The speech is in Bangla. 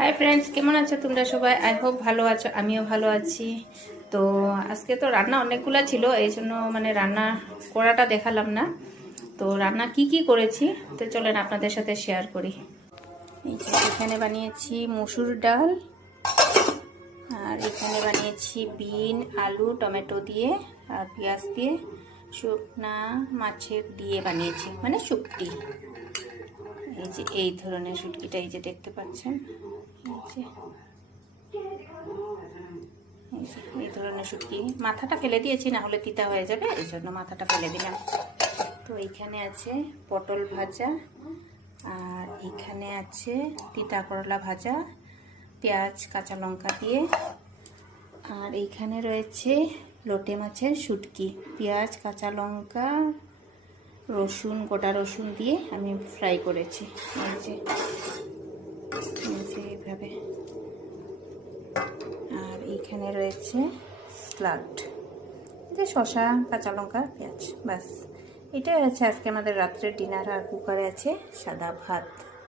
হাই ফ্রেন্ডস, কেমন আছো তোমরা সবাই? আই হোপ ভালো আছো, আমিও ভালো আছি। তো আজকে তো রান্না অনেকগুলো ছিল, এই জন্য রান্না করাটা দেখালাম না। তো রান্না কি কি করেছি তো চলেন আপনাদের সাথে শেয়ার করি। এই যে এখানে বানিয়েছি মসুর ডাল, আর এখানে বানিয়েছি বিন, আলু, টমেটো দিয়ে আর পেঁয়াজ দিয়ে শুকনা মাছের দিয়ে বানিয়েছি, শুটকি। এই যে এই ধরনের শুটকিটা, এই যে দেখতে পাচ্ছেন, এই ধরনের শুটকি। মাথাটা ফেলে দিয়েছি, না হলে তিতা হয়ে যাবে, এই জন্য মাথাটা ফেলে দিলাম। তো এইখানে আছে পটল ভাজা, আর এখানে আছে তিতা করলা ভাজা পেঁয়াজ কাঁচা লঙ্কা দিয়ে, আর এইখানে রয়েছে লোটে মাছের শুটকি, পেঁয়াজ কাঁচা লঙ্কা রসুন, গোটা রসুন দিয়ে আমি ফ্রাই করেছি। এইভাবে। আর এইখানে রয়েছে স্যালাড, যে শসা, কাঁচা লঙ্কা, পেঁয়াজ, বাস এটাই আছে আজকে আমাদের রাত্রের ডিনার। আর কুকারে আছে সাদা ভাত।